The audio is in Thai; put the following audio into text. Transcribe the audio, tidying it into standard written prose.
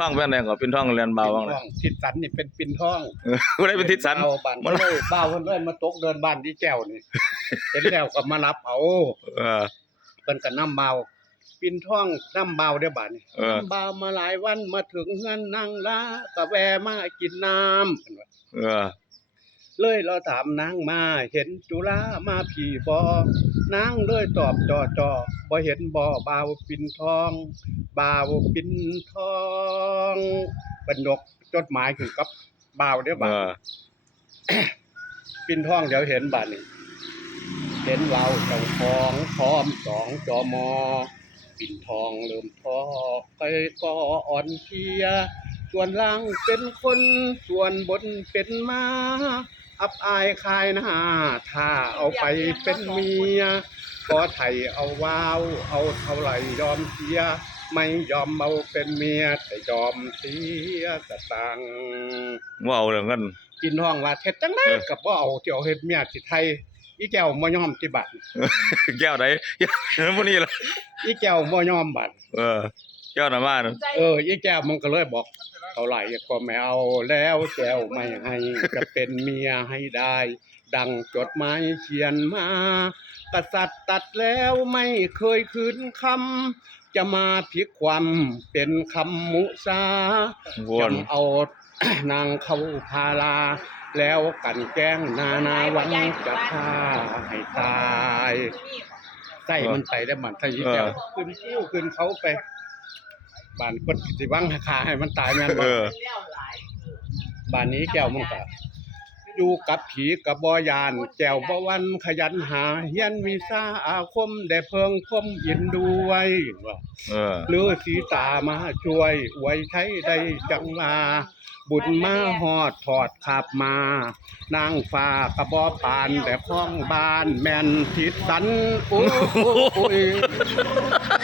ท่องเป็นอะไรก็เป็นท่องเรียนเบาบ้างเลย ทิศสันนี่เป็นปิ่นท่อง กูได้เป็นทิศสัน บ้านเอ้ยบ้าวเพิ่นเลยมาตกเดินบ้านที่แก้วนี่ เห็นแล้วก็มารับเอา เออ เพิ่นก็นำเบาปิ่นท่องนำเบาได้บัดนี้ เออ นำเบามาหลายวันมาถึงเฮือนนางลาก็แวะมากินน้ำเพิ่นว่า เออ เลยเราถามนางมาเห็นจุฬามาผีบ่นางเลยตอบจ่อบ่เห็นบ่บ่าวปิ่นทองบ่าวปิ่นทองเป็นยกจดหมายขึ้นกับบ่าวเด้อ เอ บัด อ ปิ่นทองเดี๋ยวเห็นบัดนี้เห็นเราเจ้าของพร้อมสองจมปิ่นทองเริ่มทอไปก็อ่อนเพลียส่วนล่างเป็นคนส่วนบนเป็นม้าอับอายคายหน้าถ้าเอาไปเป็นเมียขอไทยเอาว้าวเอาเท่าไหร่ยอมเสียไม่ยอมเอาเป็นเมียแต่ยอมเสียสตังค์ ว่าเอาเรื่องกัน กินห้องว่าเฮ็ดจังได๋ก็บ่เอาเที่ยวเฮ็ดเมียสิไทยอีแก้วบ่ยอมติบัด แก้วไหนพวกนี้ล่ะ อีแก้วบ่ยอมบัด เออแก้วหน้าบ้าน อีแก้วมันก็เลยบอกเท่าไหร่ก็ไม่เอาแล้วแก้วไม่ให้จะเป็นเมียให้ได้ ดังจดหมายเขียนมากษัตริย์ตัดแล้วไม่เคยคืนคำจะมาพลิกความเป็นคำมุสา วน จำเอา นางเข้าพาลา แล้วกันแกล้งนาวันจะฆ่าให้ตายใส่มันไปได้มันทะยีแก้วขึ้นคิ้วขึ้นเขาไปบ้านคนสิวังฆ่าให้มันตายแม่น เอ บ่ อ บ้านนี้แก้วมันก็อยู่กับผีกับบ่ยานแก้วบ่วันขยันหาเฮียนวิชาอาคมได้เพิ่งคมยินด้วยว่า เออ หรือสีตามาช่วยอวยไทยได้จังมาบุญมาฮอดถอดขับมานางฟ้ากระบอปานแต่ข้องบ้านแม่นทิศสันโอ้ย